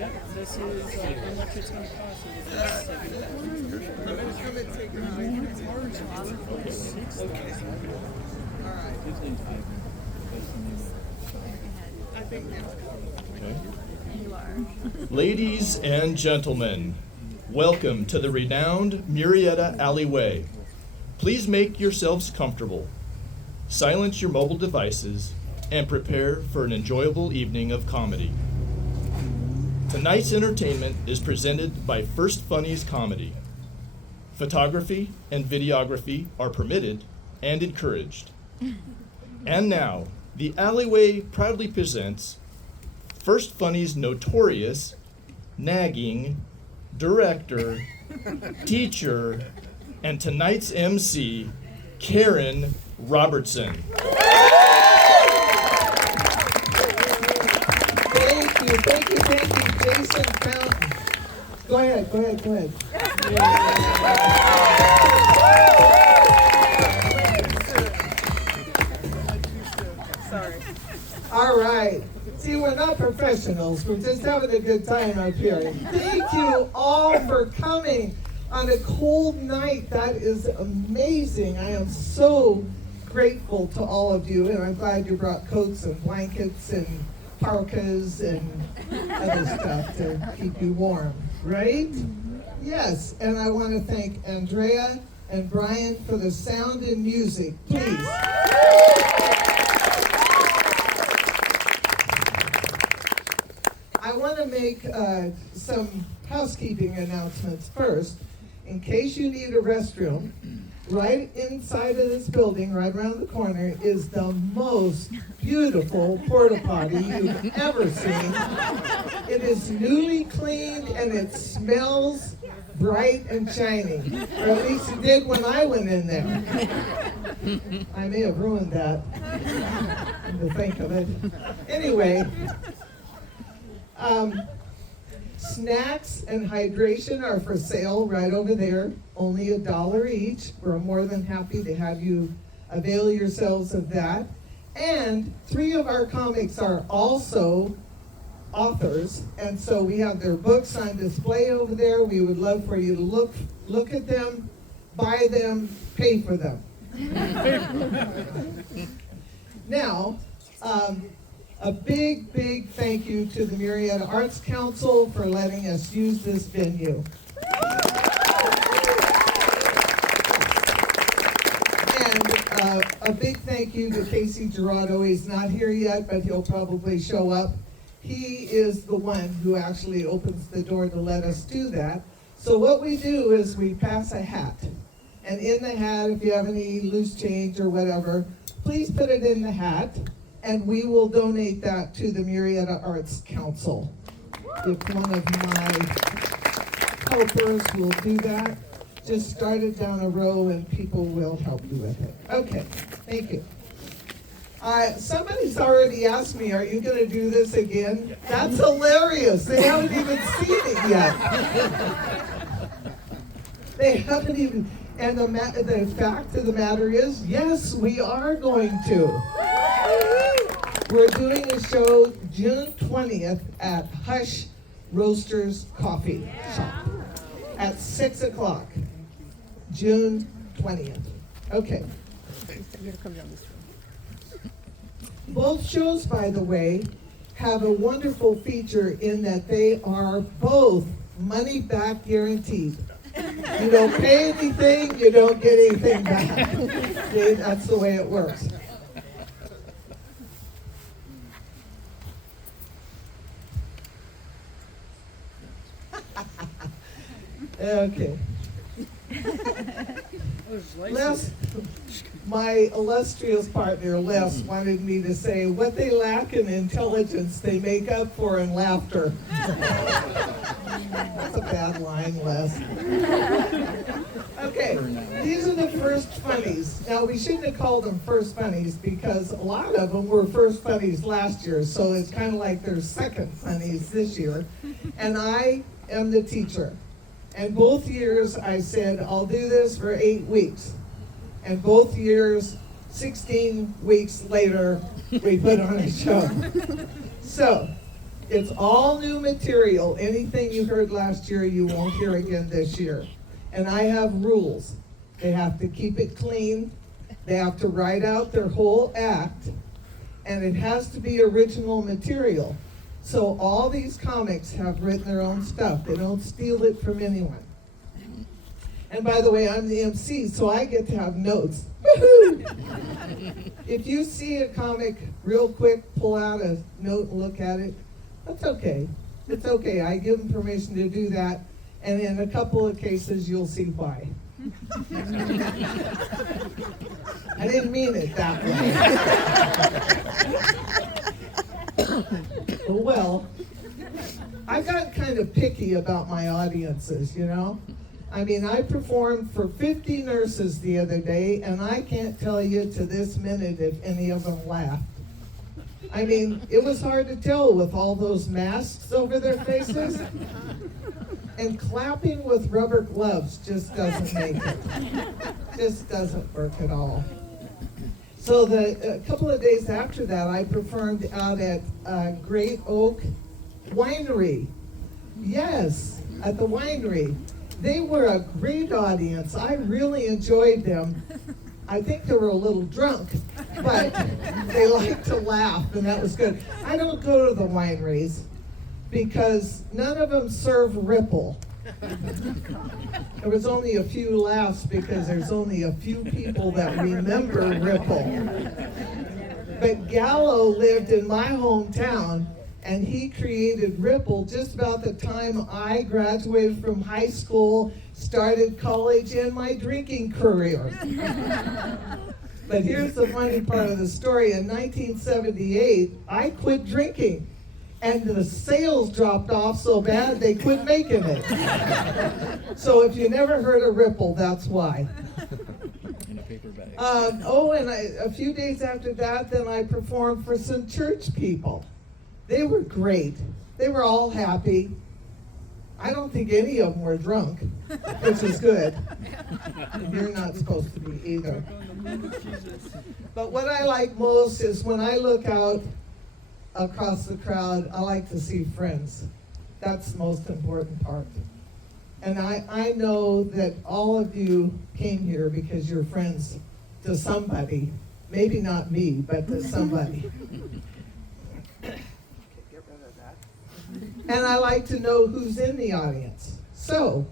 Yeah, this is how much it's going to cost. Okay. Ladies and gentlemen, welcome to the renowned Murrieta Alleyway. Please make yourselves comfortable, silence your mobile devices, and prepare for an enjoyable evening of comedy. Tonight's entertainment is presented by First Funnies Comedy. Photography and videography are permitted and encouraged. And now, the Alleyway proudly presents First Funnies' notorious, nagging, director, teacher, and tonight's MC, Karen Robertson. Thank you, Jason Fountain. Go ahead. Sorry. All right. See, we're not professionals. We're just having a good time up here. Thank you all for coming on a cold night. That is amazing. I am so grateful to all of you, and I'm glad you brought coats and blankets and parkas and other stuff to keep you warm, right? Yes, and I want to thank Andrea and Brian for the sound and music, please. I want to make some housekeeping announcements first. In case you need a restroom, right inside of this building, right around the corner, is the most beautiful porta potty you've ever seen. It is newly cleaned and it smells bright and shiny. Or at least it did when I went in there. I may have ruined that, to think of it. Anyway, snacks and hydration are for sale right over there, only $1 each. We're more than happy to have you avail yourselves of that. And 3 of our comics are also authors, and so we have their books on display over there. We would love for you to look at them, buy them, pay for them. Now, a big thank you to the Murrieta Arts Council for letting us use this venue. And a big thank you to Casey Gerardo. He's not here yet, but he'll probably show up. He is the one who actually opens the door to let us do that. So what we do is we pass a hat. And in the hat, if you have any loose change or whatever, please put it in the hat, and we will donate that to the Murrieta Arts Council. If one of my helpers will do that, just start it down a row and people will help you with it. Okay, thank you. Somebody's already asked me, are you going to do this again? That's hilarious. They haven't even seen it yet. They haven't even, and the fact of the matter is, yes, we are going to. We're doing a show June 20th at Hush Roasters Coffee Shop at 6 o'clock. June 20th. Okay. Both shows, by the way, have a wonderful feature in that they are both money back guaranteed. You don't pay anything, you don't get anything back. See, that's the way it works. Okay. Les, my illustrious partner, Les, wanted me to say, what they lack in intelligence, they make up for in laughter. That's a bad line, Les. Okay, these are the First Funnies. Now, we shouldn't have called them First Funnies because a lot of them were First Funnies last year, so it's kind of like their second Funnies this year. And I am the teacher. And both years I said, I'll do this for 8 weeks. And both years, 16 weeks later, we put on a show. So, It's all new material. Anything you heard last year, you won't hear again this year. And I have rules. They have to keep it clean. They have to write out their whole act. And it has to be original material. So all these comics have written their own stuff. They don't steal it from anyone. And by the way, I'm the MC, so I get to have notes. Woohoo! If you see a comic real quick, pull out a note and look at it, that's okay. It's okay. I give them permission to do that. And in a couple of cases, you'll see why. I didn't mean it that way. Well, I got kind of picky about my audiences, you know? I mean, I performed for 50 nurses the other day, and I can't tell you to this minute if any of them laughed. I mean, it was hard to tell with all those masks over their faces. And clapping with rubber gloves just doesn't make it. Just doesn't work at all. So a couple of days after that, I performed out at Great Oak Winery. Yes, at the winery. They were a great audience. I really enjoyed them. I think they were a little drunk, but they liked to laugh, and that was good. I don't go to the wineries because none of them serve Ripple. There was only a few laughs because there's only a few people that remember Ripple. But Gallo lived in my hometown, and he created Ripple just about the time I graduated from high school, started college, and my drinking career. But here's the funny part of the story. In 1978, I quit drinking, and the sales dropped off so bad they quit making it. So if you never heard of Ripple, that's why. In a paper bag. And a few days after that, then I performed for some church people. They were great. They were all happy. I don't think any of them were drunk, which is good. You're not supposed to be either. But what I like most is when I look out across the crowd, I like to see friends. That's the most important part. And I know that all of you came here because you're friends to somebody. Maybe not me, but to somebody. And I like to know who's in the audience. So,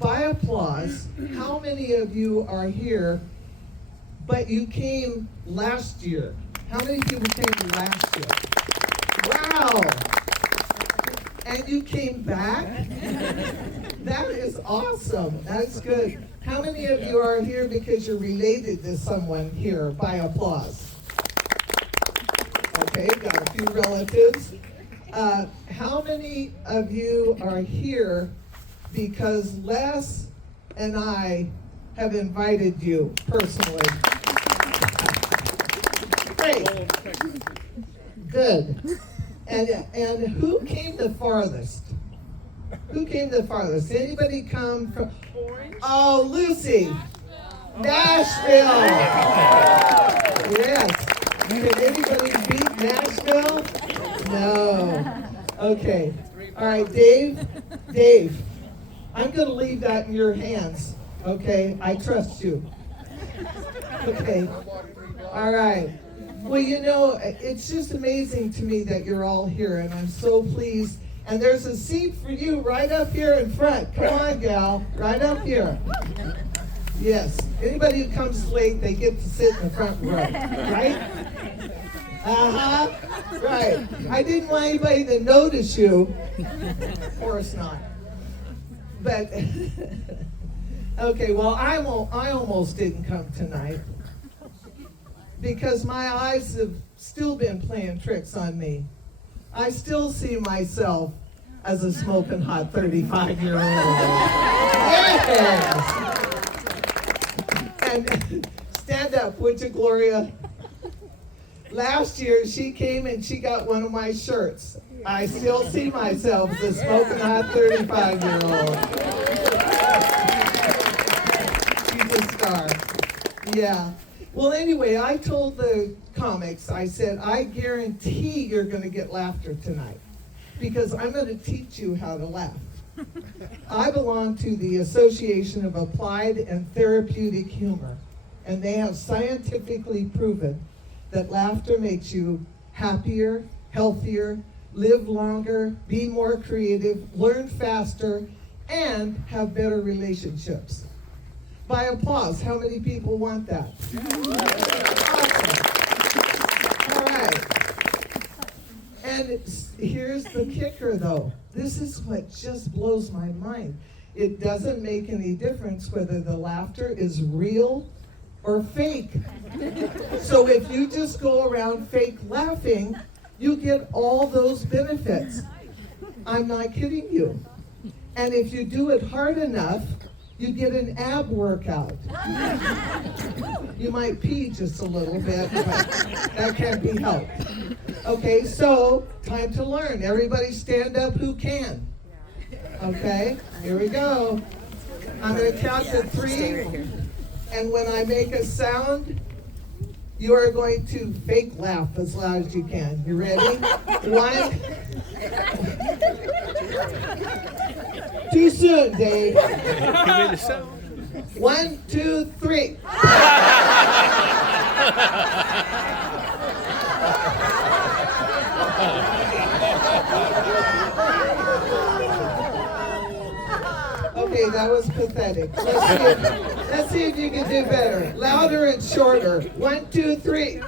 by applause, how many of you are here, but you came last year? How many people came last year? Wow! And you came back? That is awesome. That's good. How many of you are here because you're related to someone here by applause? Okay, got a few relatives. How many of you are here because Les and I have invited you personally? Great. Good. And who came the farthest? Who came the farthest? Anybody come from? Orange. Oh, Lucy. Nashville. Yes. Can anybody beat Nashville? No. Okay. All right, Dave. Dave, I'm going to leave that in your hands. Okay? I trust you. Okay. All right. Well, you know, it's just amazing to me that you're all here, and I'm so pleased. And there's a seat for you right up here in front. Come on, gal. Right up here. Yes. Anybody who comes late, they get to sit in the front row. Right? Uh-huh. Right. I didn't want anybody to notice you. Of course not. But, okay, well, I almost didn't come tonight because my eyes have still been playing tricks on me. I still see myself as a smoking hot 35-year-old. Yes! And stand up, would you, Gloria? Last year, she came and she got one of my shirts. I still see myself as a smoking hot 35-year-old. She's a star. Yeah. Well, anyway, I told the comics, I said, I guarantee you're going to get laughter tonight. because I'm going to teach you how to laugh. I belong to the Association of Applied and Therapeutic Humor, and they have scientifically proven that laughter makes you happier, healthier, live longer, be more creative, learn faster, and have better relationships. By applause, how many people want that? Awesome. All right. And here's the kicker, though. This is what just blows my mind. It doesn't make any difference whether the laughter is real or fake. So if you just go around fake laughing, you get all those benefits. I'm not kidding you. And if you do it hard enough, you get an ab workout. You might pee just a little bit, but that can't be helped. Okay, so time to learn. Everybody stand up who can. Okay, here we go. I'm going to count to 3, and when I make a sound, you are going to fake laugh as loud as you can. You ready? 1. Too soon, Dave. 1, 2, 3. Okay, that was pathetic. Let's see if you can do better. Louder and shorter. 1, 2, 3.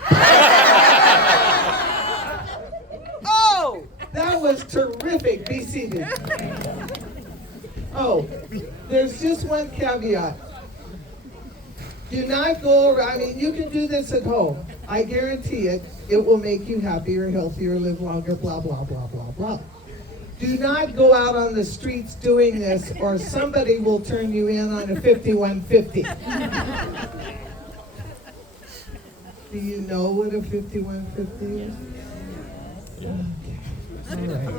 Oh, that was terrific. Be seated. Oh, there's just one caveat. Do not go around, I mean, you can do this at home. I guarantee it will make you happier, healthier, live longer, blah, blah, blah, blah, blah. Do not go out on the streets doing this, or somebody will turn you in on a 5150. Do you know what a 5150 is? Yeah. All right.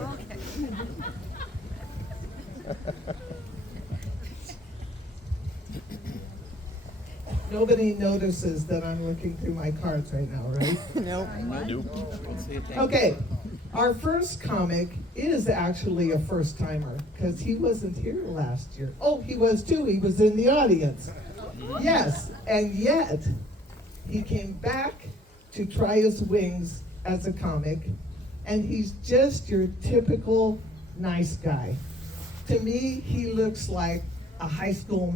Nobody notices that I'm looking through my cards right now, right? Nope. Okay, our first comic is actually a first-timer, because he wasn't here last year. Oh, he was too, he was in the audience. Yes, and yet, he came back to try his wings as a comic, and he's just your typical nice guy. To me, he looks like a high school